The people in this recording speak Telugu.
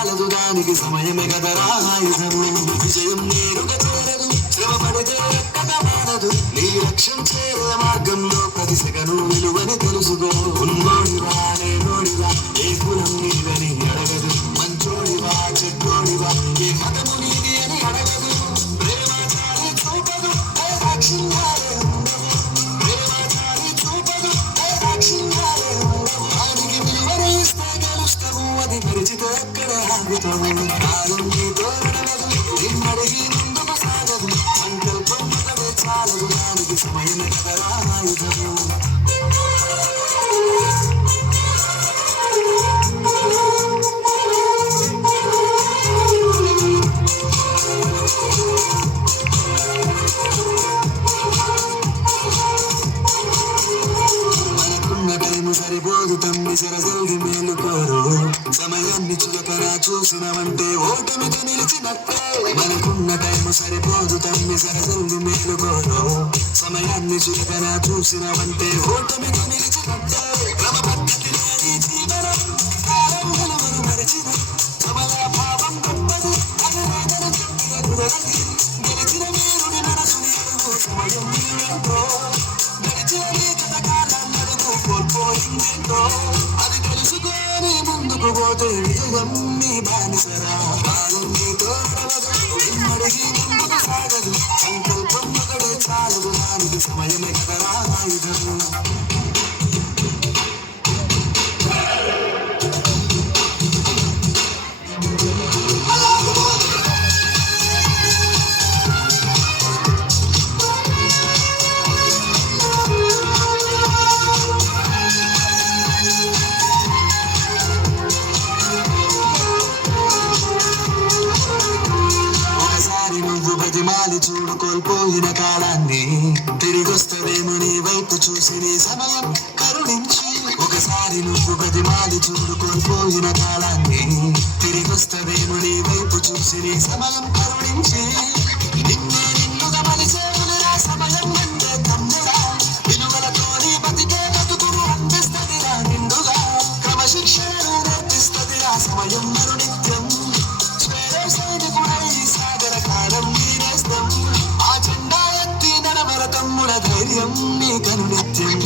చాలదు దానికి సమయమే కదరా ఆయుధము. విజయం నేరుగా చేరదు, శ్రమ పడితే ఎక్కగా మారదు. నీ లక్ష్యం చేరే మార్గంలో ప్రతి సెకను విలువని తెలుసుకో. ఉన్నోడివా లేనోడివా ఏ కులం నీదని అడగదు. మంచోడివా చెడ్డోడివా ఏ మతము నీది అని అడగదు. ప్రేమ చాలి చూపదు దాక్షిణ్యాలే ఉండవు. ప్రేమ చాలి చూపదు దాక్షిణ్యాలే ఉండవు. దానికి విలువని ఇస్తే గెలుస్తావు, అది మరిచితే ఎక్కడ ఆగుతావు. కాలం నీతో నడవదు, నిన్నడిగి ముందుకు సాగదు. సంకల్పం ఒకటే చాలదు, దానికి సమయమే కదరా ఆయుధము. సరిపోదు తమ్మి సరజల్ది మేలుకోరు. సమయాన్ని చులకరా చూసినవంటే ఓటమితో నిలిచినట్టే. మనకున్న టైము సరిపోదు తమ్మి సరజల్ది మేలుకోరు. సమయాన్ని చులకరా చూసినవంటే ఓటమితో నిలిచినట్టే. క్రమ పద్ధతి లేని జీవనం కాలం విలువను మరచిన. సమయ భావం గొప్పది, అది లేదని చెప్పిన కుదరది. గెలిచిన వీరుని మనసుని అడుగు సమయం ఎంతో. గడిచిన నీ కథ కాలం కోల్పోయిందేంటో అది తెలుసుకొని ముందుకు పోతే విజయం నీ బానిసరా. కాలం నీతో నడవదు, నిన్నడిగి ముందుకు సాగదు. సంకల్పం ఒకటే చాలదు, దానికి సమయమే కదరా ఆయుధము. బతిమాలి చూడు కోల్పోయిన కాలాన్ని, తిరిగొస్తదేమో నీ వైపు చూసి నీ సమయం కరుణించి. ఒకసారి నువ్వు బతిమాలి చూడు కోల్పోయిన కాలాన్ని, తిరిగొస్తదేమో నీ వైపు చూసి నీ సమయం కరుణించి. నిన్నే నిన్నుగా మలిచేవులురా సమయం అంటే తమ్ముడా. విలువలతో నీ బతికే బతుకును అందిస్తదిరా నిండుగా. క్రమశిక్షణను నేర్పిస్తదిరా సమయం మరునిత్యం. సైనికుడై సాగర కాలం నీనేస్తం. ఆ జెండా ఎత్తి నడవర తమ్ముడ ధైర్యం నీ కను నిత్యం.